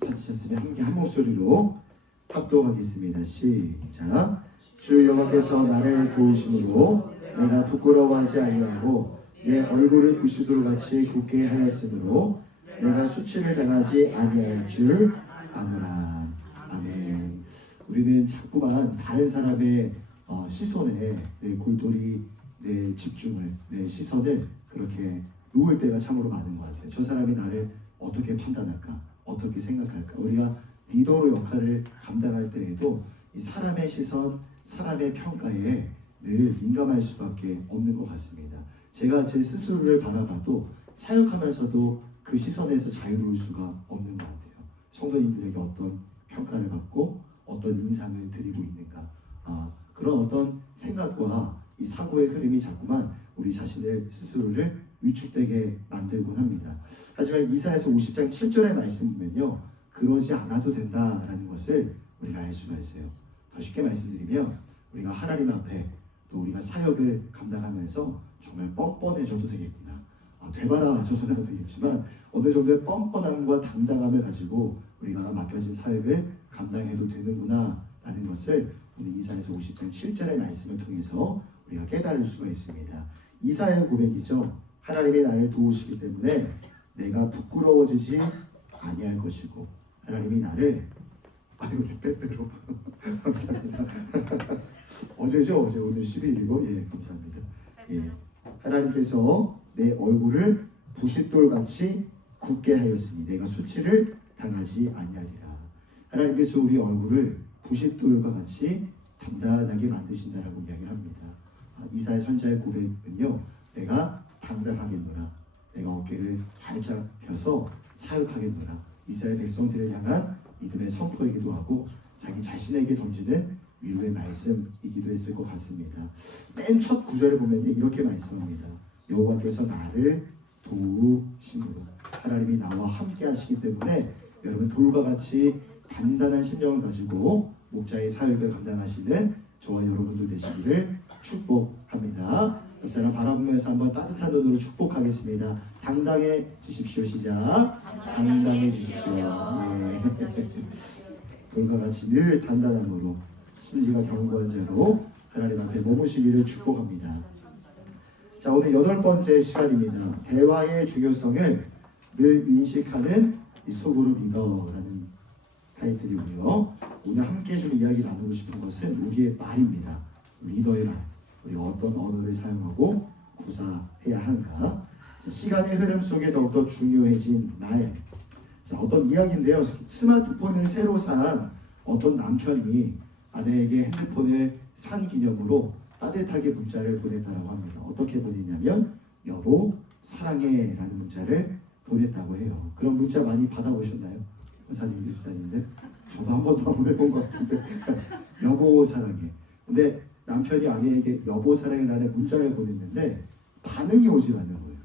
찾으셨으면 함께 한 목소리로 합독하겠습니다. 시작. 주 여호와께서 나를 도우심으로 내가 부끄러워하지 아니하고 내 얼굴을 부시돌같이 굳게 하였으므로 내가 수치를 당하지 아니할 줄 아노라. 아멘. 우리는 자꾸만 다른 사람의 시선에 내 골똘히 내 집중을, 내 시선을 그렇게 놓을 때가 참으로 많은 것 같아요. 저 사람이 나를 어떻게 판단할까? 어떻게 생각할까? 우리가 리더로 역할을 감당할 때에도 이 사람의 시선, 사람의 평가에 늘 민감할 수밖에 없는 것 같습니다. 제가 제 스스로를 바라봐도 사역하면서도 그 시선에서 자유로울 수가 없는 것 같아요. 성도님들에게 어떤 평가를 받고 어떤 인상을 드리고 있는가, 그런 어떤 생각과 이 사고의 흐름이 자꾸만 우리 자신을 스스로를 위축되게 만들곤 합니다. 하지만 이사야서 50장 7절의 말씀 보면요, 그러지 않아도 된다라는 것을 우리가 알 수가 있어요. 더 쉽게 말씀드리면 우리가 하나님 앞에 또 우리가 사역을 감당하면서 정말 뻔뻔해져도 되겠구나, 되바라져서라도 되겠지만 어느 정도의 뻔뻔함과 당당함을 가지고 우리가 맡겨진 사역을 감당해도 되는구나 라는 것을 오늘 이사야서 50장 7절의 말씀을 통해서 우리가 깨달을 수가 있습니다. 이사야의 고백이죠. 하나님이 나를 도우시기 때문에 내가 부끄러워지지 아니할 것이고, 하나님이 나를 빼빼로 감사합니다. 어제죠? 어제 오늘 12일이고 감사합니다. 하나님께서 내 얼굴을 부싯돌같이 굳게 하였으니 내가 수치를 당하지 아니하리라. 하나님께서 우리 얼굴을 부싯돌과 같이 단단하게 만드신다라고 이야기를 합니다. 이사야 선지자의 고백은요, 내가 당당하겠노라, 내가 어깨를 활짝 펴서 사역하겠노라, 이스라엘 백성들을 향한 믿음의 선포이기도 하고 자기 자신에게 던지는 위로의 말씀이기도 했을 것 같습니다. 맨 첫 구절에 보면 이렇게 말씀합니다. 여호와께서 나를 도우심으로, 하나님이 나와 함께 하시기 때문에 여러분 돌과 같이 단단한 심령을 가지고 목자의 사역을 감당하시는 저와 여러분들 되시기를 축복합니다. 옆 사람 바라보면서 한번 따뜻한 눈으로 축복하겠습니다. 당당해지십시오. 시작. 당당해지십시오. 돌과 같이 늘 단단함으로 심지가 견고한 자로 하나님 앞에 머무시기를 축복합니다. 자, 오늘 8번째 시간입니다. 대화의 중요성을 늘 인식하는 이 소그룹 리더라는 타이틀이고요. 오늘 함께 해줄 이야기 나누고 싶은 것은 우리의 말입니다. 리더의 말. 우리가 어떤 언어를 사용하고 구사해야 하는가. 자, 시간의 흐름 속에 더욱더 중요해진 말. 자, 어떤 이야기인데요. 스마트폰을 새로 산 어떤 남편이 아내에게 핸드폰을 산 기념으로 따뜻하게 문자를 보냈다고 합니다. 어떻게 보냈냐면 여보 사랑해 라는 문자를 보냈다고 해요. 그런 문자 많이 받아보셨나요? 권사님들, 집사님들? 저도 한 번도 안 보내본 것 같은데 여보 사랑해. 근데 남편이 아내에게 여보 사랑해라는 문자를 보냈는데 반응이 오질 않는 거예요.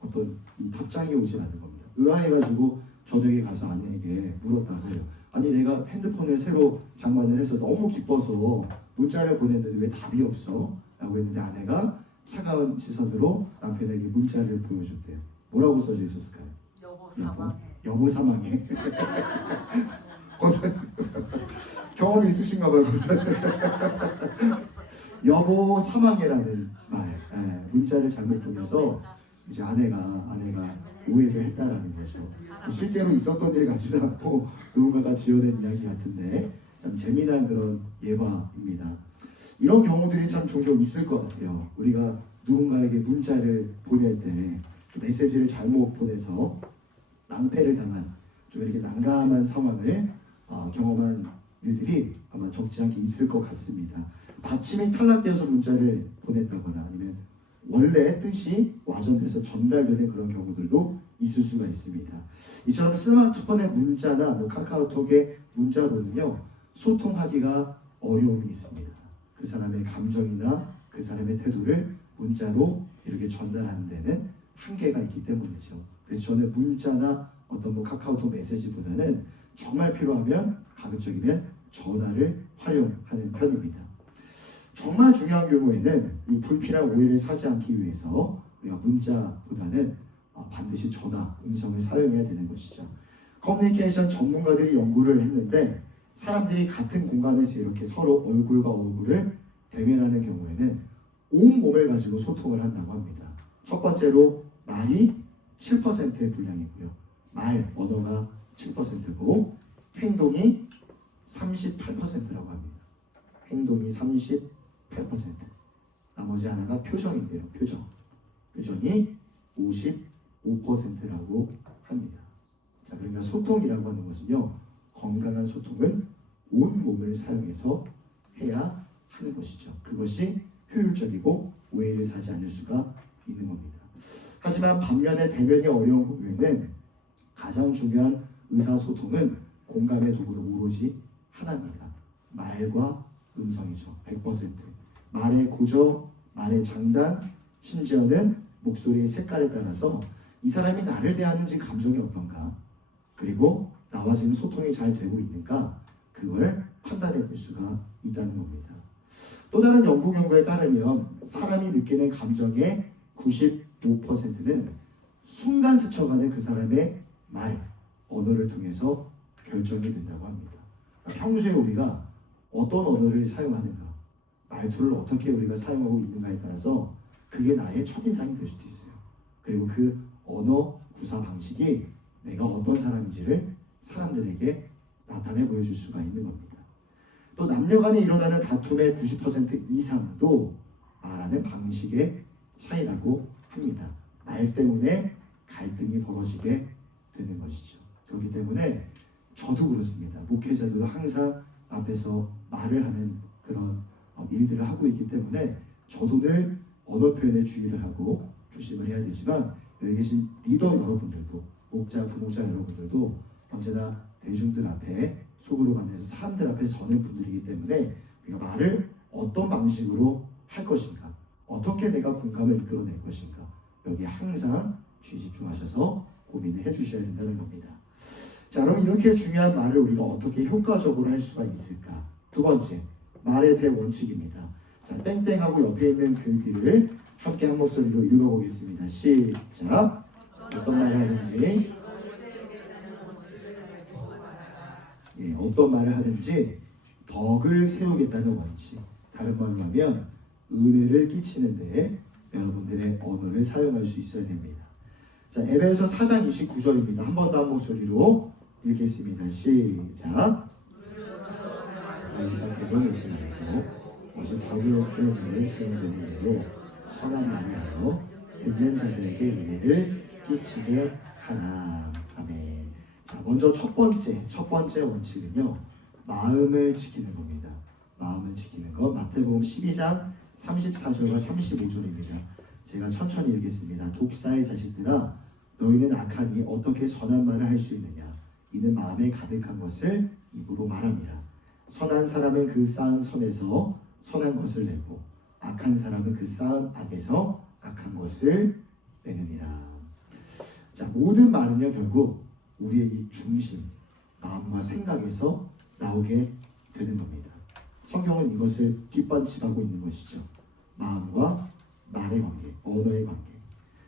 어떤 이 답장이 오질 않는 겁니다. 의아해가지고 저녁에 가서 아내에게 물었다고 해요. 아니 내가 핸드폰을 새로 장만을 해서 너무 기뻐서 문자를 보냈는데 왜 답이 없어? 라고 했는데 아내가 차가운 시선으로 남편에게 문자를 보여줬대요. 뭐라고 써져 있었을까요? 여보 사망해. 여보 사망해. 경험이 있으신가 봐요. 여보 사망해라는 말, 문자를 잘못 보내서 이제 아내가 오해를 했다라는 거죠. 실제로 있었던 일 같지도 않고 누군가가 지어낸 이야기 같은데 참 재미난 그런 예화입니다. 이런 경우들이 참 종종 있을 것 같아요. 우리가 누군가에게 문자를 보낼 때 메시지를 잘못 보내서 낭패를 당한 좀 이렇게 난감한 상황을 경험한 일들이 아마 적지 않게 있을 것 같습니다. 받침이 탈락되어서 문자를 보냈다거나 아니면 원래 뜻이 와전돼서 전달되는 그런 경우들도 있을 수가 있습니다. 이처럼 스마트폰의 문자나 카카오톡의 문자로는요, 소통하기가 어려움이 있습니다. 그 사람의 감정이나 그 사람의 태도를 문자로 이렇게 전달하는 데는 한계가 있기 때문이죠. 그래서 저는 문자나 어떤 카카오톡 메시지보다는 정말 필요하면 가급적이면 전화를 활용하는 편입니다. 정말 중요한 경우에는 이 불필요한 오해를 사지 않기 위해서 우리가 문자보다는 반드시 전화, 음성을 사용해야 되는 것이죠. 커뮤니케이션 전문가들이 연구를 했는데 사람들이 같은 공간에서 이렇게 서로 얼굴과 얼굴을 대면하는 경우에는 온 몸을 가지고 소통을 한다고 합니다. 첫 번째로 말이 7%의 분량이고요. 언어가 7%고 행동이 38%라고 합니다. 행동이 38%. 나머지 하나가 표정인데요. 표정이 55%라고 합니다. 자, 그러니까 소통이라고 하는 것은요, 건강한 소통은 온 몸을 사용해서 해야 하는 것이죠. 그것이 효율적이고 오해를 사지 않을 수가 있는 겁니다. 하지만 반면에 대면이 어려운 경우에는 가장 중요한 의사소통은 공감의 도구로 오로지 하나입니다. 말과 음성이죠. 100%. 말의 고저, 말의 장단, 심지어는 목소리의 색깔에 따라서 이 사람이 나를 대하는지 감정이 어떤가, 그리고 나와 지금 소통이 잘 되고 있는가, 그걸 판단해 볼 수가 있다는 겁니다. 또 다른 연구 결과에 따르면 사람이 느끼는 감정의 95%는 순간 스쳐가는 그 사람의 말, 언어를 통해서 결정이 된다고 합니다. 평소에 우리가 어떤 언어를 사용하는가, 말투를 어떻게 우리가 사용하고 있는가에 따라서 그게 나의 첫인상이 될 수도 있어요. 그리고 그 언어 구사 방식이 내가 어떤 사람인지를 사람들에게 나타내 보여줄 수가 있는 겁니다. 또 남녀 간에 일어나는 다툼의 90% 이상도 말하는 방식의 차이라고 합니다. 말 때문에 갈등이 벌어지게 되는 것이죠. 그렇기 때문에 저도 그렇습니다. 목회자들도 항상 앞에서 말을 하는 그런 일들을 하고 있기 때문에 저도 늘 언어 표현에 주의를 하고 조심을 해야 되지만, 여기 계신 리더 여러분들도, 목자, 부목자 여러분들도 언제나 대중들 앞에 속으로 가면서 사람들 앞에 서는 분들이기 때문에 우리가 말을 어떤 방식으로 할 것인가, 어떻게 내가 공감을 이끌어낼 것인가, 여기에 항상 주의 집중하셔서 고민을 해주셔야 된다는 겁니다. 자, 그럼 이렇게 중요한 말을 우리가 어떻게 효과적으로 할 수가 있을까? 두 번째, 말의 대원칙입니다. 자, 땡땡하고 옆에 있는 글귀를 함께 한 목소리로 읽어보겠습니다. 시작. 어떤 말을 하든지, 어떤 말을 하든지 덕을 세우겠다는 원칙. 다른 말로 하면 은혜를 끼치는데 여러분들의 언어를 사용할 수 있어야 됩니다. 자, 에베소서 4장 29절입니다. 한 번 더 한 목소리로 읽겠습니다. 시작. 너희가 개경하시고 어제 덕을 표현에 사용되는 대로 선한 말을 하여 듣는 자들에게 은혜를 끼치게 하라. 아멘. 자, 먼저 첫 번째 원칙은요, 마음을 지키는 겁니다. 마음을 지키는 것. 마태복음 12장 34절과 35절입니다. 제가 천천히 읽겠습니다. 독사의 자식들아, 너희는 악하니 어떻게 선한 말을 할 수 있느냐? 이는 마음에 가득한 것을 입으로 말함이라. 선한 사람은 그 쌓은 선에서 선한 것을 내고, 악한 사람은 그 쌓은 악에서 악한 것을 내느니라. 자, 모든 말은요, 결국 우리의 이 중심, 마음과 생각에서 나오게 되는 겁니다. 성경은 이것을 뒷받침하고 있는 것이죠. 마음과 말의 관계, 언어의 관계.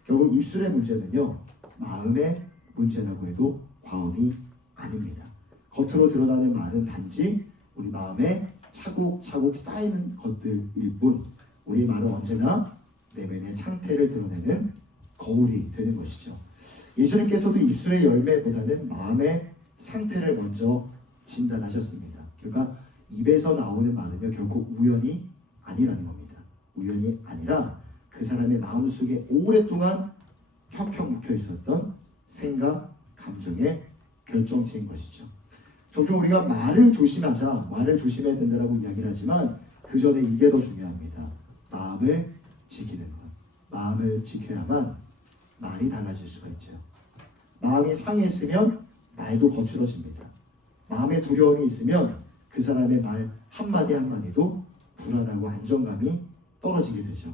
결국 입술의 문제는요, 마음의 문제라고 해도 과언이 아닙니다. 겉으로 드러나는 말은 단지 우리 마음에 차곡차곡 쌓이는 것들일 뿐, 우리 말은 언제나 내면의 상태를 드러내는 거울이 되는 것이죠. 예수님께서도 입술의 열매보다는 마음의 상태를 먼저 진단하셨습니다. 그러니까 입에서 나오는 말은요, 결국 우연이 아니라는 겁니다. 우연이 아니라 그 사람의 마음속에 오랫동안 펴펴 묵혀 있었던 생각, 감정의 결정체인 것이죠. 종종 우리가 말을 조심하자, 말을 조심해야 된다고 이야기를 하지만 그 전에 이게 더 중요합니다. 마음을 지키는 것. 마음을 지켜야만 말이 달라질 수가 있죠. 마음이 상했으면 말도 거칠어집니다. 마음에 두려움이 있으면 그 사람의 말 한마디 한마디도 불안하고 안정감이 떨어지게 되죠.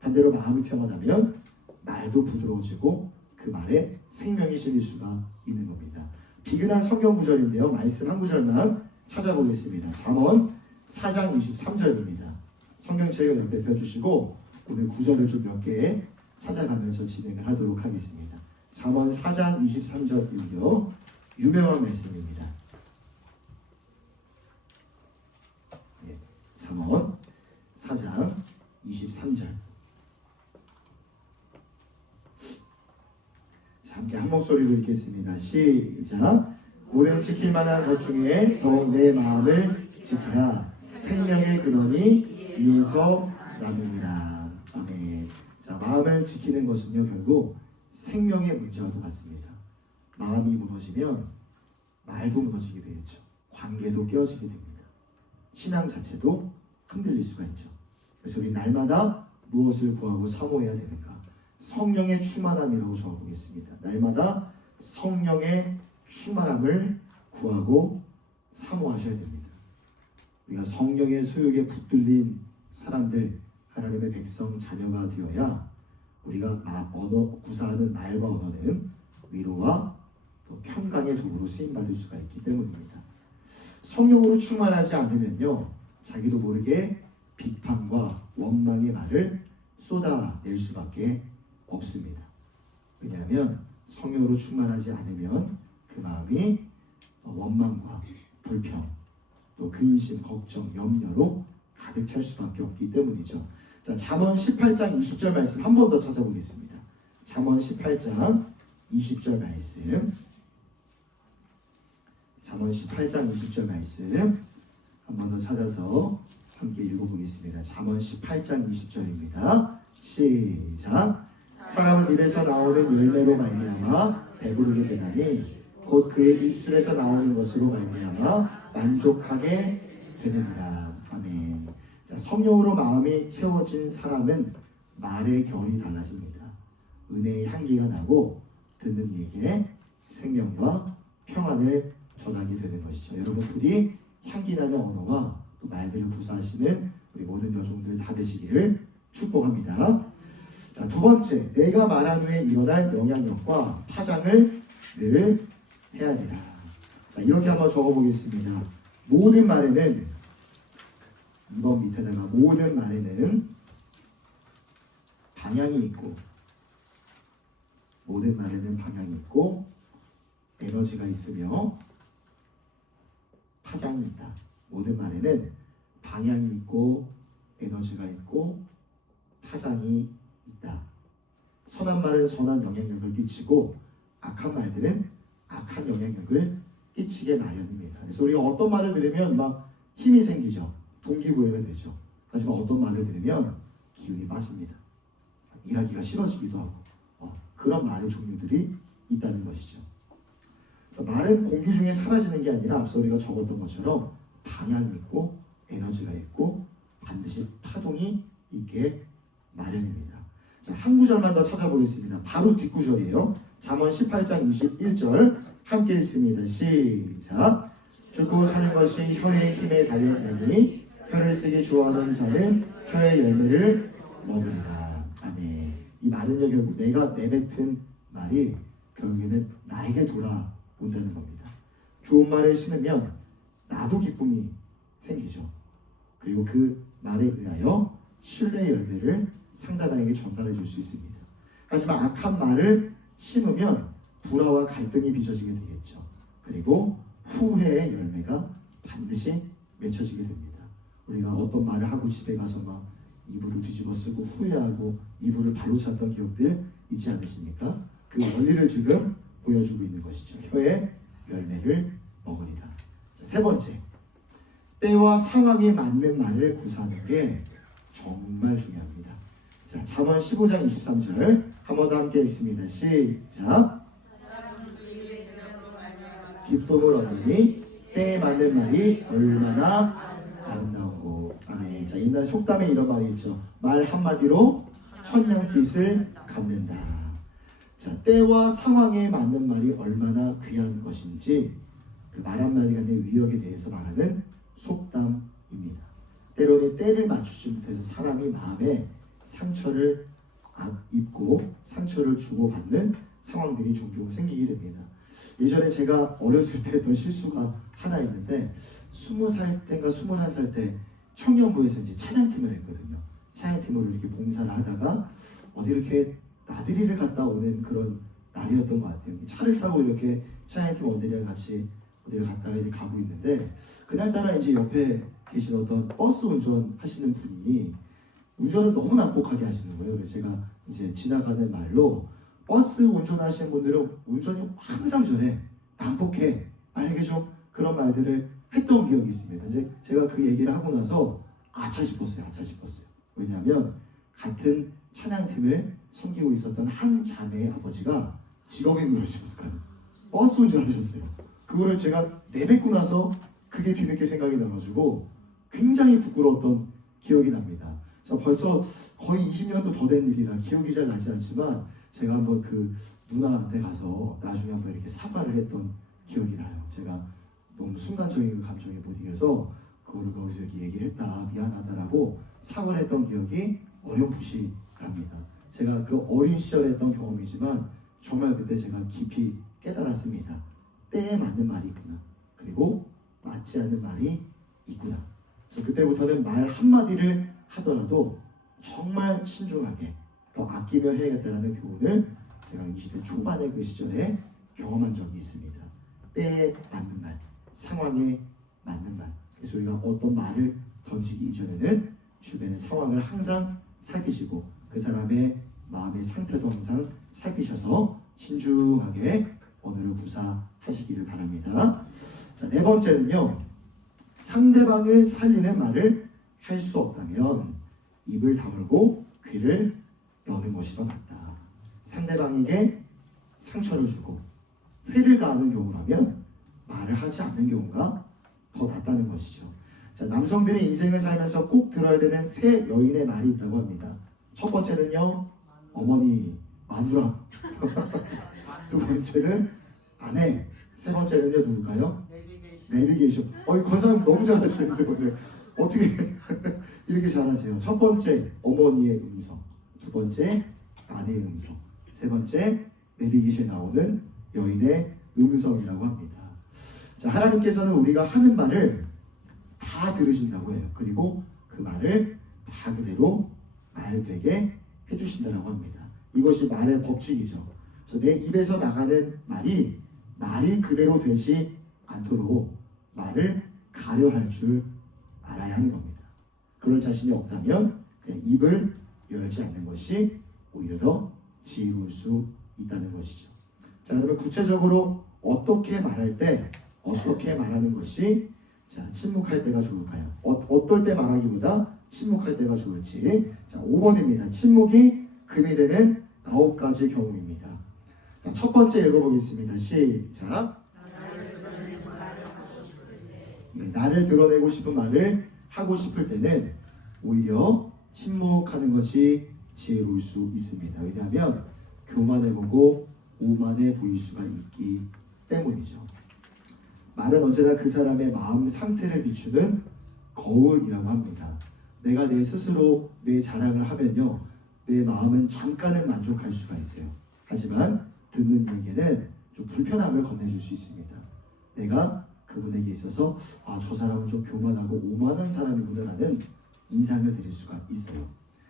반대로 마음이 평안하면 말도 부드러워지고 그 말에 생명이 실릴 수가 있는 겁니다. 비근한 성경 구절인데요, 말씀 한 구절만 찾아보겠습니다. 잠언 4장 23절입니다. 성경책을 옆에 펴주시고 오늘 구절을 좀 몇 개 찾아가면서 진행을 하도록 하겠습니다. 잠언 4장 23절이요. 유명한 말씀입니다. 네, 잠언 4장 23절. 함께 한 목소리로 읽겠습니다. 시작. 모든 지킬 만한 것 중에 더욱 내 마음을 지키라. 생명의 근원이 이에서 나느니라. 아멘. 자, 마음을 지키는 것은요, 결국 생명의 문제와도 같습니다. 마음이 무너지면 말도 무너지게 되겠죠. 관계도 깨어지게 됩니다. 신앙 자체도 흔들릴 수가 있죠. 그래서 우리 날마다 무엇을 구하고 사모해야 되는가? 성령의 충만함이라고 적어보겠습니다. 날마다 성령의 충만함을 구하고 사모하셔야 됩니다. 우리가 성령의 소욕에 붙들린 사람들, 하나님의 백성, 자녀가 되어야 우리가 구사하는 말과 언어는 위로와 또 평강의 도구로 쓰임받을 수가 있기 때문입니다. 성령으로 충만하지 않으면요, 자기도 모르게 비판과 원망의 말을 쏟아낼 수밖에 없습니다. 왜냐하면 성령으로 충만하지 않으면 그 마음이 원망과 불평, 또 근심, 걱정, 염려로 가득 찰 수밖에 없기 때문이죠. 자, 잠언 18장 20절 말씀 한 번 더 찾아보겠습니다. 잠언 18장 20절 말씀. 잠언 18장 20절 말씀 한 번 더 찾아서 함께 읽어보겠습니다. 잠언 18장 20절입니다. 시작. 사람은 입에서 나오는 열매로 말미암아 배부르게 되나니 곧 그의 입술에서 나오는 것으로 말미암아 만족하게 되느니라. 아멘. 자, 성령으로 마음이 채워진 사람은 말의 결이 달라집니다. 은혜의 향기가 나고 듣는 이에게 생명과 평안을 전하게 되는 것이죠. 여러분 부디 향기 나는 언어와 또 말들을 구사하시는 우리 모든 여종들 다 되시기를 축복합니다. 자, 두 번째, 내가 말한 후에 일어날 영향력과 파장을 늘 헤아리라. 자, 이렇게 한번 적어보겠습니다. 모든 말에는 2번 밑에다가 모든 말에는 방향이 있고, 모든 말에는 방향이 있고 에너지가 있으며 파장이 있다. 모든 말에는 방향이 있고 에너지가 있고 파장이 있다. 선한 말은 선한 영향력을 끼치고 악한 말들은 악한 영향력을 끼치게 마련입니다. 그래서 우리가 어떤 말을 들으면 막 힘이 생기죠. 동기부여가 되죠. 하지만 어떤 말을 들으면 기운이 빠집니다. 일하기가 싫어지기도 하고 그런 말의 종류들이 있다는 것이죠. 그래서 말은 공기 중에 사라지는 게 아니라 앞서 우리가 적었던 것처럼 방향이 있고 에너지가 있고 반드시 파동이 있게 마련입니다. 자, 한 구절만 더 찾아보겠습니다. 바로 뒷구절이에요. 잠언 18장 21절 함께 읽습니다. 시작. 죽고 사는 것이 혀의 힘에 달렸나니 혀를 쓰기 좋아하는 자는 혀의 열매를 먹으리라. 아멘. 이 말은요, 결국 내가 내뱉은 말이 결국에는 나에게 돌아온다는 겁니다. 좋은 말을 신으면 나도 기쁨이 생기죠. 그리고 그 말에 의하여 신뢰의 열매를 상대방에게 전달해 줄 수 있습니다. 하지만 악한 말을 심으면 불화와 갈등이 빚어지게 되겠죠. 그리고 후회의 열매가 반드시 맺혀지게 됩니다. 우리가 어떤 말을 하고 집에 가서 막 이불을 뒤집어 쓰고 후회하고 이불을 발로 찼던 기억들 있지 않으십니까? 그 원리를 지금 보여주고 있는 것이죠. 혀의 열매를 먹으리라. 자, 세 번째, 때와 상황에 맞는 말을 구사하는 게 정말 중요합니다. 자, 잠언 15장 23절 한 번 더 함께 읽습니다. 시작. 기쁨을 얻으니 때에 맞는 말이 얼마나 아름다우고. 아멘. 자, 옛날 속담에 이런 말이 있죠. 말 한마디로 천냥빛을 갚는다. 자, 때와 상황에 맞는 말이 얼마나 귀한 것인지 그 말 한마디가 내 위력에 대해서 말하는 속담입니다. 때로는 때를 맞추지 못해서 사람이 마음에 상처를 입고 상처를 주고받는 상황들이 종종 생기게 됩니다. 예전에 제가 어렸을 때 했던 실수가 하나 있는데 20살 때인가 21살 때 청년부에서 이제 찬양팀을 했거든요. 찬양팀으로 이렇게 봉사를 하다가 어디 이렇게 나들이를 갔다 오는 그런 날이었던 것 같아요. 차를 타고 이렇게 차이나팀 원들이랑 같이 어디를 갔다가 이렇게 가고 있는데 그날따라 이제 옆에 계신 어떤 버스 운전하시는 분이 운전을 너무 난폭하게 하시는 거예요. 그래서 제가 이제 지나가는 말로 버스 운전하시는 분들은 운전이 항상 저래 난폭해 만약에 좀 그런 말들을 했던 기억이 있습니다. 이제 제가 그 얘기를 하고 나서 아차 싶었어요. 왜냐하면 같은 찬양팀을 섬기고 있었던 한 자매의 아버지가 직업이 무엇이었을까요? 버스 운전하셨어요. 그거를 제가 내뱉고 나서 그게 뒤늦게 생각이 나가지고 굉장히 부끄러웠던 기억이 납니다. 그래서 벌써 거의 20년도 더 된 일이라 기억이 잘 나지 않지만 제가 한번 그 누나한테 가서 나중에 한번 이렇게 사과를 했던 기억이 나요. 제가 너무 순간적인 그 감정에 못 이겨서 그거를 거기서 이렇게 얘기를 했다 미안하다라고 사과를 했던 기억이 어렴풋이 납니다. 제가 그 어린 시절에 했던 경험이지만 정말 그때 제가 깊이 깨달았습니다. 때에 맞는 말이 있구나. 그리고 맞지 않는 말이 있구나. 그래서 그때부터는 말 한마디를 하더라도 정말 신중하게 더 아끼며 해야겠다는 교훈을 제가 20대 초반의 그 시절에 경험한 적이 있습니다. 때에 맞는 말, 상황에 맞는 말. 그래서 우리가 어떤 말을 던지기 이전에는 주변의 상황을 항상 살피시고 그 사람의 마음의 상태도 항상 살피셔서 신중하게 언어를 구사하시기를 바랍니다. 자, 네 번째는요. 상대방을 살리는 말을 할 수 없다면 입을 다물고 귀를 여는 것이 더 낫다. 상대방에게 상처를 주고 회를 가하는 경우라면 말을 하지 않는 경우가 더 낫다는 것이죠. 자, 남성들이 인생을 살면서 꼭 들어야 되는 세 여인의 말이 있다고 합니다. 첫 번째는요, 어머니, 마누라. 두 번째는 아내. 세 번째는요, 누굴까요? 내비게이션. 이 권사님 너무 잘하시는데 오늘 어떻게 이렇게 잘하세요? 첫 번째, 어머니의 음성. 두 번째, 아내의 음성. 세 번째, 내비게이션에 나오는 여인의 음성이라고 합니다. 자, 하나님께서는 우리가 하는 말을 다 들으신다고 해요. 그리고 그 말을 다 그대로 말되게 해주신다고 합니다. 이것이 말의 법칙이죠. 그래서 내 입에서 나가는 말이 그대로 되지 않도록 말을 가려할 줄 알아야 하는 겁니다. 그럴 자신이 없다면 그냥 입을 열지 않는 것이 오히려 더 지혜로울 수 있다는 것이죠. 자, 그러면 구체적으로 어떻게 말할 때 어떻게 말하는 것이 침묵할 때가 좋을까요? 어떨 때 말하기보다 침묵할 때가 좋을지. 자, 5번입니다. 침묵이 금이 되는 9가지 경우입니다. 자, 첫 번째 읽어보겠습니다. 시작. 네, 나를 드러내고 싶은 말을 하고 싶을 때는 오히려 침묵하는 것이 지혜로울 수 있습니다. 왜냐하면 교만해보고 오만해 보일 수가 있기 때문이죠. 말은 언제나 그 사람의 마음 상태를 비추는 거울이라고 합니다. 내가 내 스스로 내 자랑을 하면요, 내 마음은 잠깐은 만족할 수가 있어요. 하지만 듣는 이에게는 좀 불편함을 건네줄 수 있습니다. 내가 그분에게 있어서 저 사람은 좀 교만하고 오만한 사람이구나라는 인상을 드릴 수가 있어요.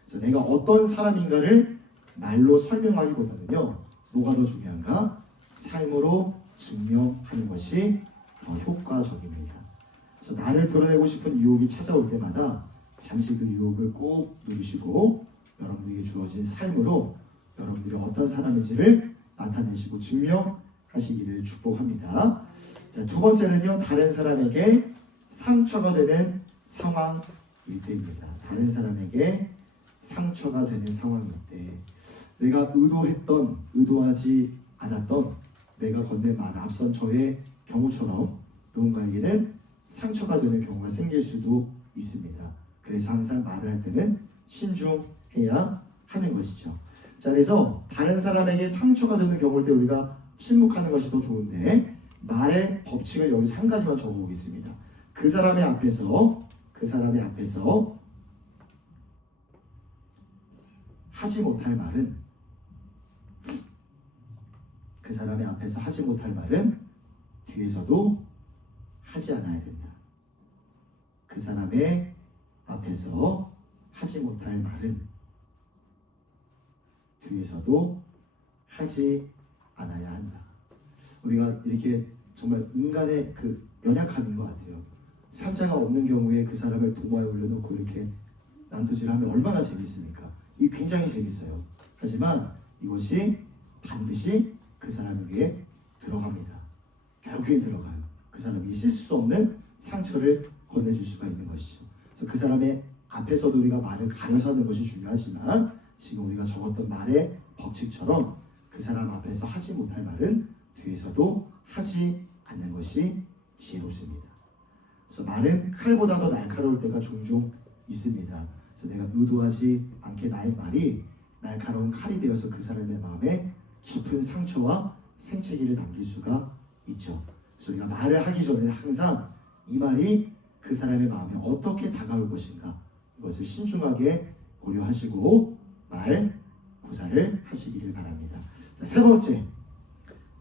그래서 내가 어떤 사람인가를 말로 설명하기보다는요, 뭐가 더 중요한가? 삶으로 증명하는 것이 더 효과적입니다. 그래서 나를 드러내고 싶은 유혹이 찾아올 때마다 잠시 그 유혹을 꾹 누르시고 여러분에게 주어진 삶으로 여러분들이 어떤 사람인지를 나타내시고 증명하시기를 축복합니다. 자, 두 번째는요, 다른 사람에게 상처가 되는 상황일 때입니다. 다른 사람에게 상처가 되는 상황일 때 내가 의도하지 않았던 내가 건넨 말, 앞선 저의 경우처럼 누군가에게는 상처가 되는 경우가 생길 수도 있습니다. 그래서 항상 말을 할 때는 신중해야 하는 것이죠. 자, 그래서 다른 사람에게 상처가 되는 경우일 때 우리가 침묵하는 것이 더 좋은데 말의 법칙을 여기서 한 가지만 적어보겠습니다. 그 사람의 앞에서 하지 못할 말은 뒤에서도 하지 않아야 된다. 그 사람의 앞에서 하지 못할 말은 뒤에서도 하지 않아야 한다. 우리가 이렇게 정말 인간의 그 연약함인 것 같아요. 삼자가 없는 경우에 그 사람을 도마에 올려놓고 이렇게 난도질하면 얼마나 재밌습니까? 이 굉장히 재밌어요. 하지만 이것이 반드시 그 사람 위에 들어갑니다. 결국엔 들어가요. 그 사람이 씻을 수 없는 상처를 건네줄 수가 있는 것이죠. 그래서 그 사람의 앞에서도 우리가 말을 가려서 하는 것이 중요하지만 지금 우리가 적었던 말의 법칙처럼 그 사람 앞에서 하지 못할 말은 뒤에서도 하지 않는 것이 지혜롭습니다. 그래서 말은 칼보다 더 날카로울 때가 종종 있습니다. 그래서 내가 의도하지 않게 나의 말이 날카로운 칼이 되어서 그 사람의 마음에 깊은 상처와 생채기를 남길 수가 있죠. 그래서 우리가 말을 하기 전에 항상 이 말이 그 사람의 마음에 어떻게 다가올 것인가 이것을 신중하게 고려하시고 말 구사를 하시기를 바랍니다. 자, 세 번째,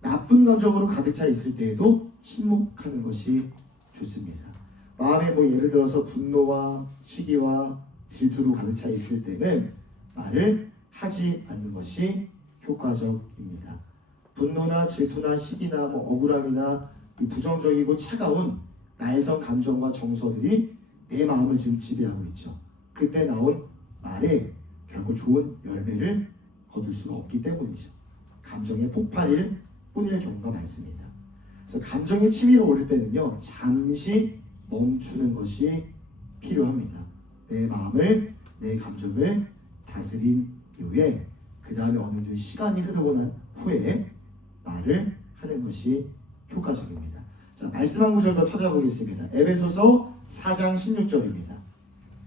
나쁜 감정으로 가득 차 있을 때에도 침묵하는 것이 좋습니다. 마음에 예를 들어서 분노와 시기와 질투로 가득 차 있을 때는 말을 하지 않는 것이 효과적입니다. 분노나 질투나 시기나 억울함이나 이 부정적이고 차가운 나에서 감정과 정서들이 내 마음을 지금 지배하고 있죠. 그때 나온 말에 결국 좋은 열매를 거둘 수가 없기 때문이죠. 감정의 폭발일 뿐일 경우가 많습니다. 그래서 감정이 치밀어 오를 때는요, 잠시 멈추는 것이 필요합니다. 내 마음을, 내 감정을 다스린 이후에 그 다음에 어느 정도 시간이 흐르고 난 후에 말을 하는 것이 효과적입니다. 자, 말씀 한 구절 더 찾아보겠습니다. 에베소서 4장 16절입니다.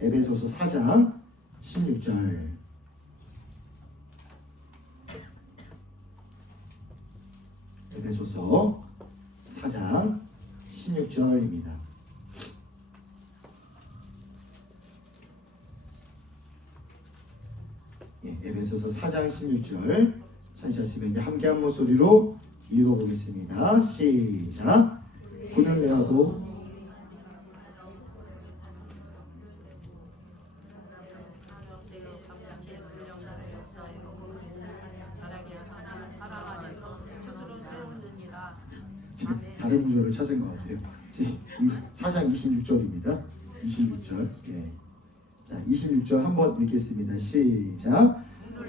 에베소서 4장 16절. 에베소서 4장 16절입니다. 에베소서 4장 16절 찾으셨으면 함께 한 목소리로 읽어보겠습니다. 시작. 분을 내어도 다른 구절을 찾은 것 같아요. 4장 26절입니다. 26절. 예. 자, 26절 한번 읽겠습니다. 시작.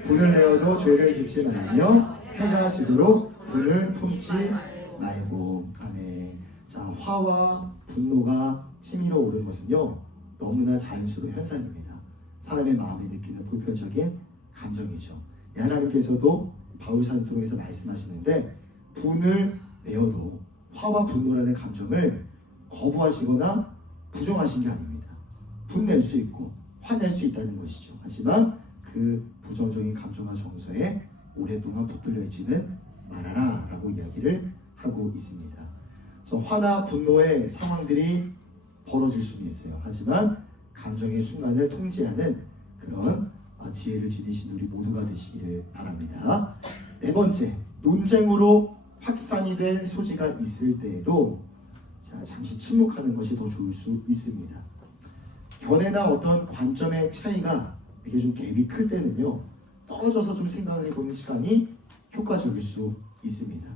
분을 내어도 죄를 짓지 말며 해가 지도록 분을 품지 말고. 아멘. 자, 화와 분노가 치밀어 오르는 것은요, 너무나 자연스러운 현상입니다. 사람의 마음이 느끼는 보편적인 감정이죠. 하나님께서도 바울 사도에서 말씀하시는데 분을 내어도 화와 분노라는 감정을 거부하시거나 부정하신 게 아닙니다. 분낼 수 있고 화낼 수 있다는 것이죠. 하지만 그 부정적인 감정과 정서에 오랫동안 붙들려 있지는 말아라 라고 이야기를 하고 있습니다. 그래서 화나 분노의 상황들이 벌어질 수는 있어요. 하지만 감정의 순간을 통제하는 그런 지혜를 지니신 우리 모두가 되시기를 바랍니다. 네 번째, 논쟁으로 확산이 될 소지가 있을 때에도 잠시 침묵하는 것이 더 좋을 수 있습니다. 견해나 어떤 관점의 차이가 이렇게 좀 갭이 클 때는요, 떨어져서 좀 생각해 보는 시간이 효과적일 수 있습니다.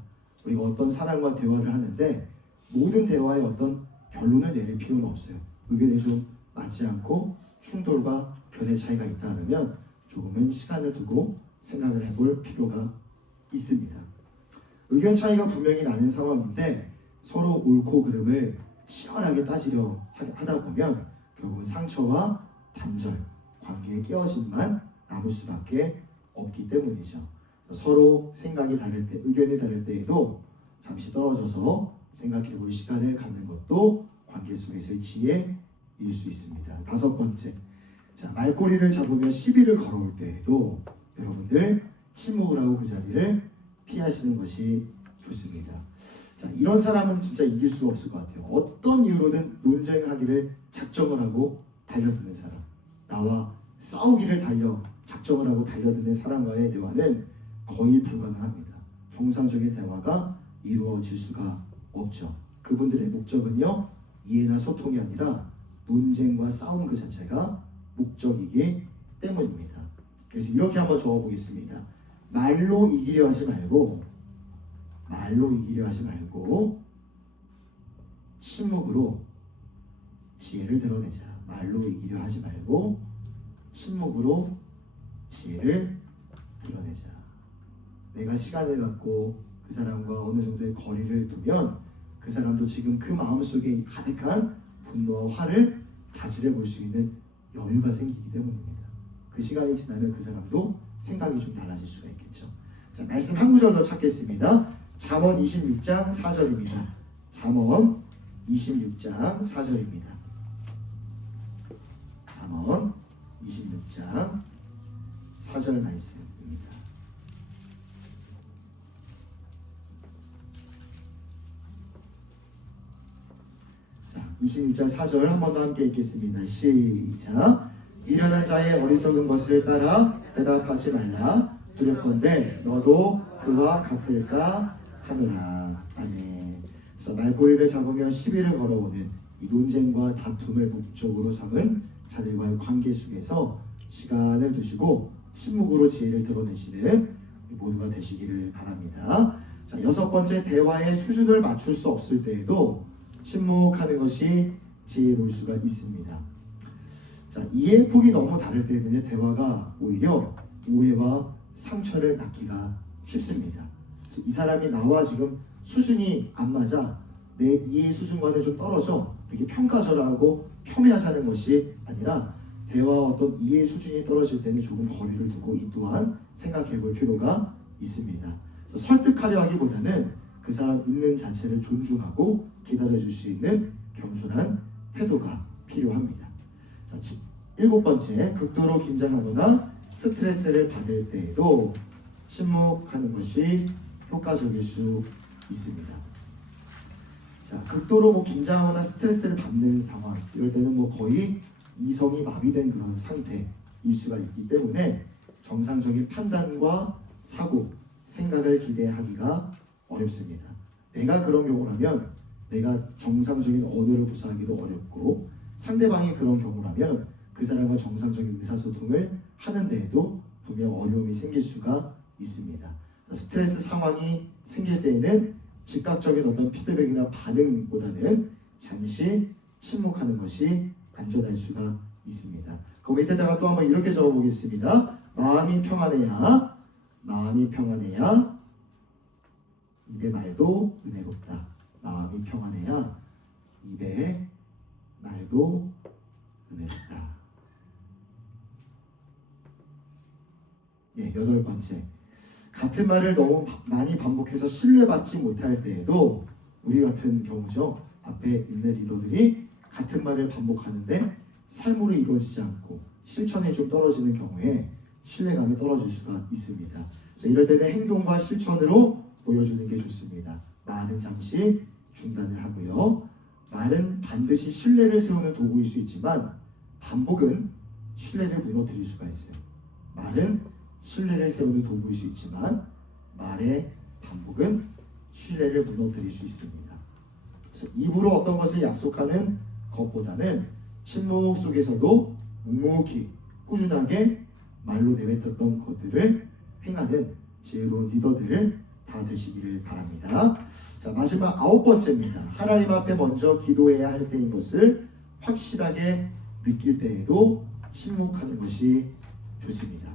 우리가 어떤 사람과 대화를 하는데 모든 대화에 어떤 결론을 내릴 필요는 없어요. 의견이 좀 맞지 않고 충돌과 견해 차이가 있다 그러면 조금은 시간을 두고 생각을 해볼 필요가 있습니다. 의견 차이가 분명히 나는 상황인데 서로 옳고 그름을 시원하게 따지려 하다 보면 결국은 상처와 단절, 관계의 깨어짐만 남을 수밖에 없기 때문이죠. 서로 생각이 다를 때, 의견이 다를 때에도 잠시 떨어져서 생각해 볼 시간을 갖는 것도 관계 속에서의 지혜일 수 있습니다. 다섯 번째, 말꼬리를 잡으며 시비를 걸어올 때에도 여러분들 침묵을 하고 그 자리를 피하시는 것이 좋습니다. 이런 사람은 진짜 이길 수가 없을 것 같아요. 어떤 이유로든 논쟁하기를 작정을 하고 달려드는 사람, 나와 싸우기를 작정을 하고 달려드는 사람과의 대화는 거의 불가능합니다. 정상적인 대화가 이루어질 수가 없죠. 그분들의 목적은요, 이해나 소통이 아니라 논쟁과 싸움 그 자체가 목적이기 때문입니다. 그래서 이렇게 한번 적어보겠습니다. 말로 이기려 하지 말고 말로 이기려 하지 말고 침묵으로 지혜를 드러내자. 말로 이기려 하지 말고 침묵으로 지혜를 드러내자. 내가 시간을 갖고 그 사람과 어느 정도의 거리를 두면 그 사람도 지금 그 마음속에 가득한 분노와 화를 다스려 볼 수 있는 여유가 생기기 때문입니다. 그 시간이 지나면 그 사람도 생각이 좀 달라질 수가 있겠죠. 자, 말씀 한 구절 더 찾겠습니다. 잠언 26장 4절입니다. 잠언 26장 4절입니다. 잠언 26장 4절 말씀입니다. 자, 26절 4절 한 번 더 함께 읽겠습니다. 시작. 미련한 자의 어리석은 것을 따라 대답하지 말라. 두렵건대 너도 그와 같을까 하노라. 아멘. 그래서 말꼬리를 잡으며 시비를 걸어오는 이 논쟁과 다툼을 목적으로 삼은 자들과의 관계 속에서 시간을 두시고 침묵으로 지혜를 드러내시는 모두가 되시기를 바랍니다. 자, 여섯 번째, 대화의 수준을 맞출 수 없을 때에도 침묵하는 것이 지혜로울 수가 있습니다. 자, 이해의 폭이 너무 다를 때에는 대화가 오히려 오해와 상처를 낳기가 쉽습니다. 이 사람이 나와 지금 수준이 안 맞아, 내 이해 수준과는 좀 떨어져, 이렇게 평가절하고 폄훼하자는 것이 아니라 대화와 어떤 이해 수준이 떨어질 때는 조금 거리를 두고 이 또한 생각해 볼 필요가 있습니다. 설득하려 하기보다는 그 사람 있는 자체를 존중하고 기다려줄 수 있는 겸손한 태도가 필요합니다. 자, 일곱 번째, 극도로 긴장하거나 스트레스를 받을 때에도 침묵하는 것이 효과적일 수 있습니다. 자, 극도로 긴장하거나 스트레스를 받는 상황, 이럴 때는 거의 이성이 마비된 그런 상태일 수가 있기 때문에 정상적인 판단과 사고, 생각을 기대하기가 어렵습니다. 내가 그런 경우라면 내가 정상적인 언어를 구사하기도 어렵고, 상대방이 그런 경우라면 그 사람과 정상적인 의사소통을 하는 데에도 분명 어려움이 생길 수가 있습니다. 스트레스 상황이 생길 때에는 즉각적인 어떤 피드백이나 반응보다는 잠시 침묵하는 것이 안전할 수가 있습니다. 그 밑에다가 또 한번 이렇게 적어보겠습니다. 마음이 평안해야 입의 말도 은혜롭다. 마음이 평안해야 입의 말도 은혜롭다. 네, 여덟 번째, 같은 말을 너무 많이 반복해서 신뢰받지 못할 때에도 우리 같은 경우죠. 앞에 있는 리더들이 같은 말을 반복하는데 삶으로 이루어지지 않고 실천이 좀 떨어지는 경우에 신뢰감이 떨어질 수가 있습니다. 그래서 이럴 때는 행동과 실천으로 보여주는 게 좋습니다. 말은 잠시 중단을 하고요. 말은 반드시 신뢰를 세우는 도구일 수 있지만 반복은 신뢰를 무너뜨릴 수가 있어요. 말은 신뢰를 세우는 도구일 수 있지만 말의 반복은 신뢰를 무너뜨릴 수 있습니다. 그래서 입으로 어떤 것을 약속하는 것보다는 침묵 속에서도 묵묵히 꾸준하게 말로 내뱉었던 것들을 행하는 지혜로운 리더들 다 되시기를 바랍니다. 자, 마지막 아홉 번째입니다. 하나님 앞에 먼저 기도해야 할 때인 것을 확실하게 느낄 때에도 침묵하는 것이 좋습니다.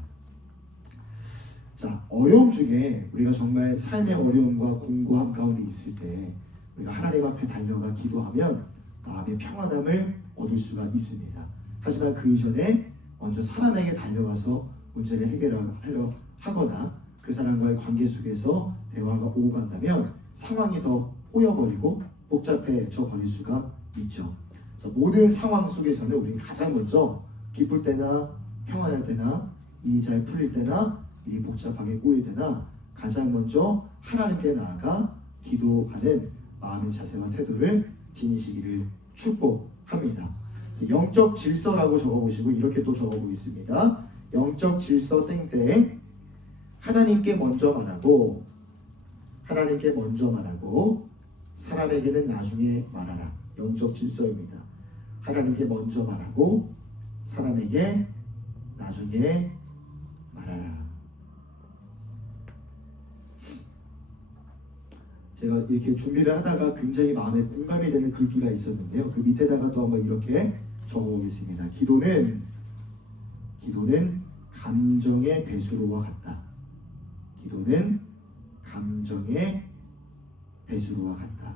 자, 어려움 중에 우리가 정말 삶의 어려움과 공고함 가운데 있을 때 우리가 하나님 앞에 달려가 기도하면 마음의 평안함을 얻을 수가 있습니다. 하지만 그 이전에 먼저 사람에게 달려가서 문제를 해결하려 하거나 그 사람과의 관계 속에서 대화가 오고 간다면 상황이 더 꼬여버리고 복잡해져 버릴 수가 있죠. 그래서 모든 상황 속에서는 우리 가장 먼저 기쁠 때나 평안할 때나 일이 잘 풀릴 때나 일이 복잡하게 꼬일 때나 가장 먼저 하나님께 나아가 기도하는 마음의 자세와 태도를 지니시기를 축복합니다. 영적 질서라고 적어보시고 이렇게 또 적어보겠습니다. 영적 질서 땡땡, 하나님께 먼저 말하고 사람에게는 나중에 말하라. 영적 질서입니다. 하나님께 먼저 말하고 사람에게 나중에 말하라. 제가 이렇게 준비를 하다가 굉장히 마음에 공감이 되는 글귀가 있었는데요. 그 밑에다가 또 한번 이렇게 적어보겠습니다. 기도는 감정의 배수로와 같다. 기도는 감정의 배수로와 같다.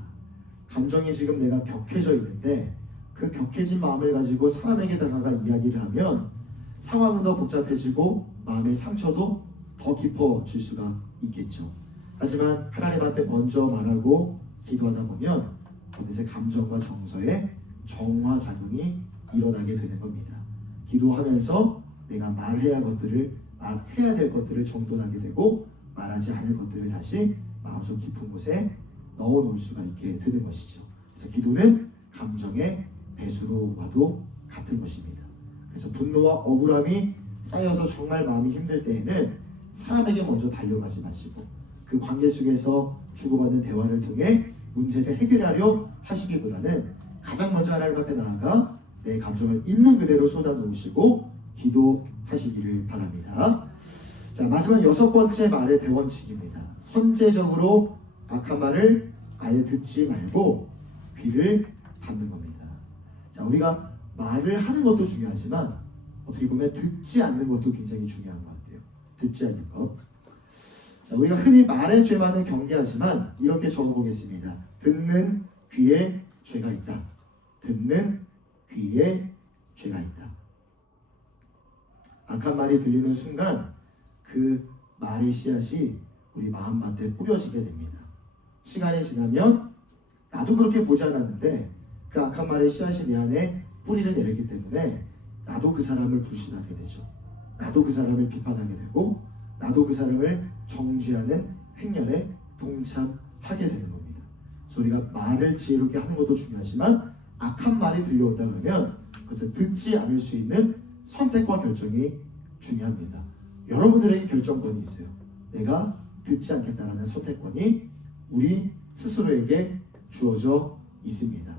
감정이 지금 내가 격해져 있는데 그 격해진 마음을 가지고 사람에게 다가가 이야기를 하면 상황은 더 복잡해지고 마음의 상처도 더 깊어질 수가 있겠죠. 하지만 하나님 앞에 먼저 말하고 기도하다 보면 어느새 감정과 정서의 정화작용이 일어나게 되는 겁니다. 기도하면서 내가 말해야 될 것들을 정돈하게 되고 말하지 않을 것들을 다시 마음속 깊은 곳에 넣어놓을 수가 있게 되는 것이죠. 그래서 기도는 감정의 배수로와도 같은 것입니다. 그래서 분노와 억울함이 쌓여서 정말 마음이 힘들 때에는 사람에게 먼저 달려가지 마시고 그 관계 속에서 주고받는 대화를 통해 문제를 해결하려 하시기보다는 가장 먼저 하나님 앞에 나아가 내 감정을 있는 그대로 쏟아놓으시고 기도하시기를 바랍니다. 자, 마지막 6번째 말의 대원칙입니다. 선제적으로 악한 말을 아예 듣지 말고 귀를 닫는 겁니다. 자, 우리가 말을 하는 것도 중요하지만 어떻게 보면 듣지 않는 것도 굉장히 중요한 것 같아요. 듣지 않는 것. 자, 우리가 흔히 말의 죄만은 경계하지만 이렇게 적어보겠습니다. 듣는 귀에 죄가 있다. 듣는 귀에 죄가 있다. 악한 말이 들리는 순간 그 말의 씨앗이 우리 마음밭에 뿌려지게 됩니다. 시간이 지나면 나도 그렇게 보지 않았는데 그 악한 말의 씨앗이 내 안에 뿌리를 내렸기 때문에 나도 그 사람을 불신하게 되죠. 나도 그 사람을 비판하게 되고 나도 그 사람을 정죄하는 행렬에 동참하게 되는 겁니다. 그래서 우리가 말을 지혜롭게 하는 것도 중요하지만 악한 말이 들려온다 그러면 그것을 듣지 않을 수 있는 선택과 결정이 중요합니다. 여러분들에게 결정권이 있어요. 내가 듣지 않겠다라는 선택권이 우리 스스로에게 주어져 있습니다.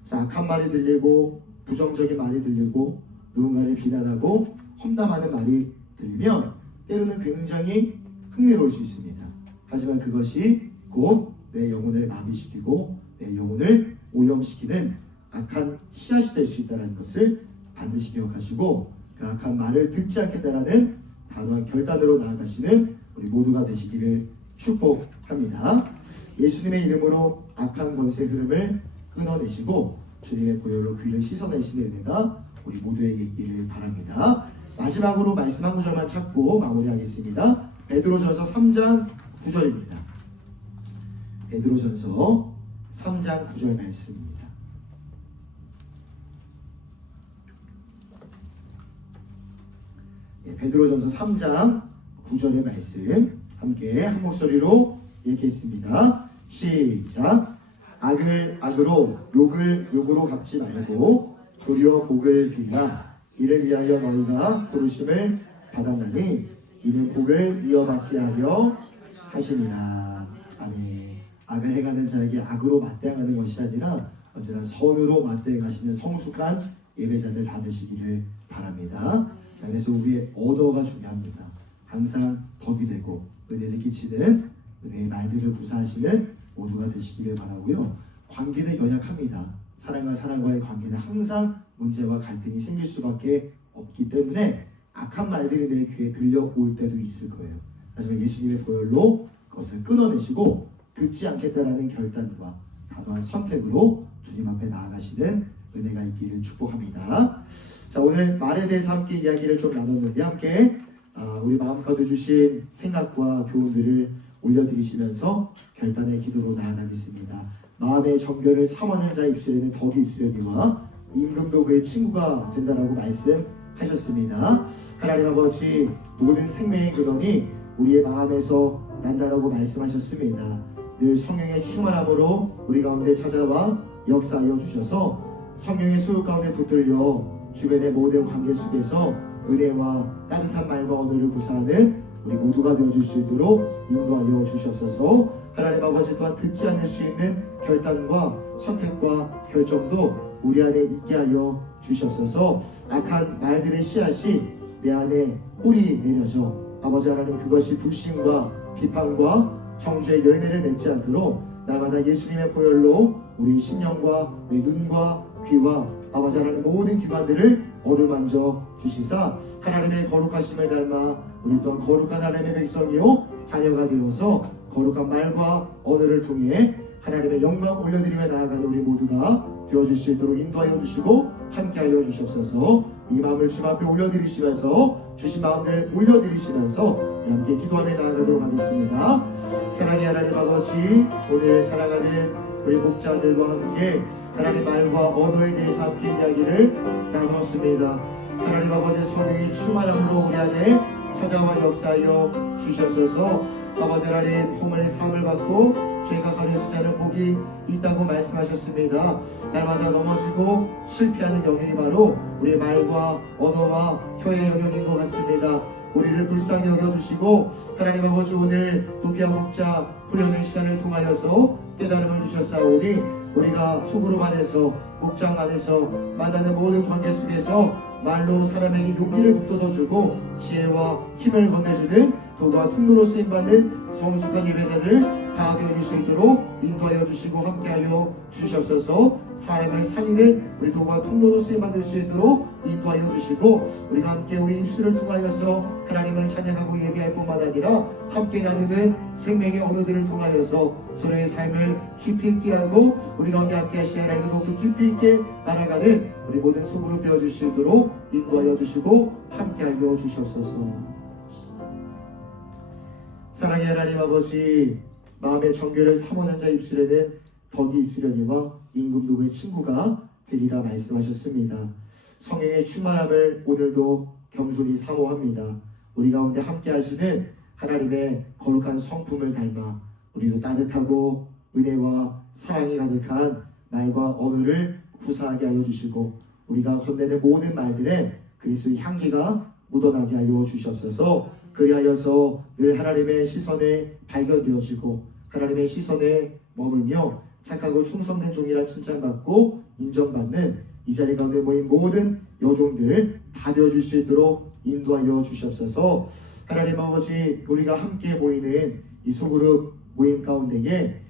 그래서 악한 말이 들리고 부정적인 말이 들리고 누군가를 비난하고 험담하는 말이 들리면 때로는 굉장히 흥미로울 수 있습니다. 하지만 그것이 곧 내 영혼을 마비시키고 내 영혼을 오염시키는 악한 씨앗이 될 수 있다는 것을 반드시 기억하시고 그 악한 말을 듣지 않겠다라는 단호한 결단으로 나아가시는 우리 모두가 되시기를 축복합니다. 예수님의 이름으로 악한 권세 흐름을 끊어내시고 주님의 보혈로 귀를 씻어내시는 은혜가 우리 모두에게 있기를 바랍니다. 마지막으로 말씀 한 구절만 찾고 마무리하겠습니다. 베드로전서 3장 9절입니다. 베드로전서 3장 9절 말씀입니다. 베드로전서 3장 9절의 말씀 함께 한 목소리로 읽겠습니다. 시작. 악을 악으로 욕을 욕으로 갚지 말고 도리어 복을 빌라. 이를 위하여 너희가 부르심을 받았나니 이는 복을 이어받게 하려 하시니라. 아멘. 악을 행하는 자에게 악으로 맞대응하는 것이 아니라 언제나 선으로 맞대응하시는 성숙한 예배자들 다 되시기를 바랍니다. 자, 그래서 우리의 언어가 중요합니다. 항상 덕이 되고 은혜를 끼치는 은혜의 말들을 구사하시는 모두가 되시기를 바라고요. 관계는 연약합니다. 사람과 사람과의 관계는 항상 문제와 갈등이 생길 수밖에 없기 때문에 악한 말들이 내 귀에 들려올 때도 있을 거예요. 하지만 예수님의 보혈로 그것을 끊어내시고 듣지 않겠다라는 결단과 단호한 선택으로 주님 앞에 나아가시는 은혜가 있기를 축복합니다. 자, 오늘 말에 대해서 함께 이야기를 좀 나눴는데 함께 우리 마음가운데 주신 생각과 교훈들을 올려드리시면서 결단의 기도로 나아가겠습니다. 마음의 정결을 삼하는 자의 입술에는 덕이 있으려니와 임금도 그의 친구가 된다라고 말씀하셨습니다. 하나님 아버지, 모든 생명의 근원이 우리의 마음에서 난다라고 말씀하셨습니다. 늘 성령의 충만함으로 우리 가운데 찾아와 역사하여 주셔서 성령의 소유 가운데 붙들려 주변의 모든 관계 속에서 은혜와 따뜻한 말과 언어를 구사하는 우리 모두가 되어줄 수 있도록 인도하여 주시옵소서. 하나님 아버지 또한 듣지 않을 수 있는 결단과 선택과 결정도 우리 안에 있게 하여 주시옵소서. 악한 말들의 씨앗이 내 안에 뿌리 내려져 아버지 하나님 그것이 불신과 비판과 정죄의 열매를 맺지 않도록 날마다 예수님의 보혈로 우리 심령과 우리 눈과 귀와 아버지 하나님 모든 기관들을 어루만져 주시사 하나님의 거룩하심을 닮아 우리 또한 거룩한 하나님의 백성이요 자녀가 되어서 거룩한 말과 언어를 통해 하나님의 영광 올려드리며 나아가는 우리 모두가 되어줄 수 있도록 인도하여 주시고 함께하여 주시옵소서. 이 마음을 주 앞에 올려드리시면서 주신 마음들 올려드리시면서 함께 기도하며 나아가도록 하겠습니다. 사랑의 하나님 아버지, 오늘 사랑하는 우리 목자들과 함께 하나님 말과 언어에 대해서 함께 이야기를 나눴습니다. 하나님 아버지 성령이 충만함으로 우리 안에 찾아와 역사하여 주셔서 아버지 하나님 부모의 사함을 받고 죄가 가려지지 않은 복이 있다고 말씀하셨습니다. 날마다 넘어지고 실패하는 영역이 바로 우리의 말과 언어와 혀의 영역인 것 같습니다. 우리를 불쌍히 여겨주시고 하나님 아버지 오늘 독해한 목자 훈련의 시간을 통하여서 깨달음을 주셨사오니 우리가 속으로 안에서 목장 안에서 만나는 모든 관계 속에서 말로 사람에게 용기를 북돋아주고 지혜와 힘을 건네주는 도구와 통로로 쓰임받는 성숙한 예배자들 다 되어줄 수 있도록 인도하여 주시고 함께하여 주시옵소서. 사람을 살리는 우리 도구와 통로로 쓰임받을 수 있도록 인도하여 주시고 우리가 함께 우리 입술을 통하여서 하나님을 찬양하고 예배할 뿐만 아니라 함께 나누는 생명의 언어들을 통하여서 서로의 삶을 깊이 있게 하고 우리 가운데 함께 하시는 하나님을 더욱더 깊이 있게 알아가는 우리 모든 소그룹 되어줄 수 있도록 인도하여 주시고 함께하여 주시옵소서. 사랑의 하나님 아버지, 마음의 정결을 사모하는 자 입술에는 덕이 있으려니와 임금 누구의 친구가 되리라 말씀하셨습니다. 성령의 충만함을 오늘도 겸손히 사모합니다. 우리 가운데 함께 하시는 하나님의 거룩한 성품을 닮아 우리도 따뜻하고 은혜와 사랑이 가득한 말과 언어를 구사하게 하여 주시고 우리가 건네는 모든 말들에 그리스도의 향기가 묻어나게 하여 주시옵소서. 그리하여서 늘 하나님의 시선에 발견되어지고 하나님의 시선에 머물며 착하고 충성된 종이라 칭찬받고 인정받는 이 자리 가운데 모인 모든 여종들 다 되어줄 수 있도록 인도하여 주시옵소서. 하나님 아버지, 우리가 함께 모이는 이 소그룹 모임 가운데에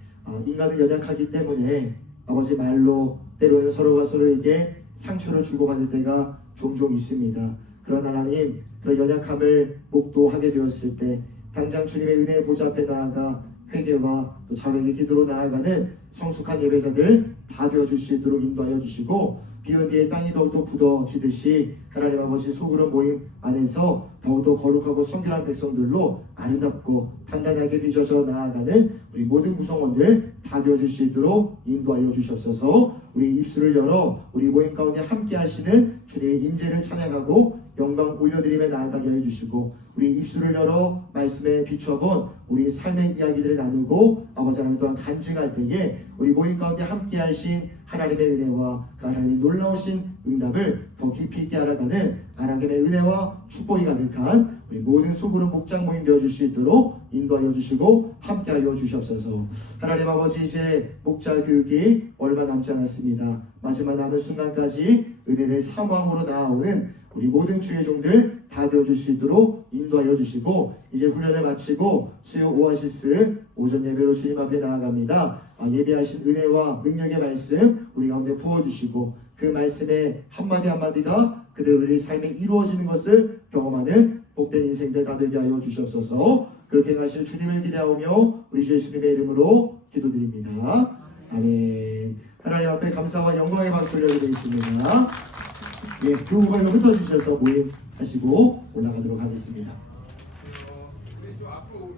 인간은 연약하기 때문에 아버지 말로 때로는 서로가 서로에게 상처를 주고받을 때가 종종 있습니다. 그런 하나님, 그런 연약함을 목도하게 되었을 때 당장 주님의 은혜의 보좌 앞에 나아가 회개와 또 자백의 기도로 나아가는 성숙한 예배자들 다 되어줄 수 있도록 인도하여 주시고 비온 뒤에 땅이 더욱더 굳어지듯이 하나님 아버지 소그룹 모임 안에서 더욱더 거룩하고 성결한 백성들로 아름답고 단단하게 빚어져 나아가는 우리 모든 구성원들 다 되어줄 수 있도록 인도하여 주시옵소서. 우리 입술을 열어 우리 모임 가운데 함께 하시는 주님의 임재를 찬양하고 영광 올려드리며 나아가게 해주시고 우리 입술을 열어 말씀에 비춰본 우리 삶의 이야기들을 나누고 아버지 하나님 또한 간증할 때에 우리 모임 가운데 함께 하신 하나님의 은혜와 그 하나님의 놀라우신 응답을 더 깊이 있게 알아가는 하나님의 은혜와 축복이 가득한 우리 모든 소그룹 목장 모임 되어줄 수 있도록 인도하여 주시고 함께하여 주시옵소서. 하나님 아버지, 이제 목자 교육이 얼마 남지 않았습니다. 마지막 남은 순간까지 은혜를 사모함으로 나아오는 우리 모든 주의 종들 다 되어줄 수 있도록 인도하여 주시고 이제 훈련을 마치고 수요 오아시스 오전 예배로 주님 앞에 나아갑니다. 예배하신 은혜와 능력의 말씀 우리 가운데 부어주시고 그 말씀의 한마디 한마디가 그대로 우리 삶에 이루어지는 것을 경험하는 복된 인생들 다 되게 하여 주시옵소서. 그렇게 하실 주님을 기대하오며 우리 주 예수님의 이름으로 기도드립니다. 아멘. 하나님 앞에 감사와 영광의 박수 올려드리겠습니다. 예, 교구발로 흩어지셔서 모임하시고 올라가도록 하겠습니다. 왼쪽 앞으로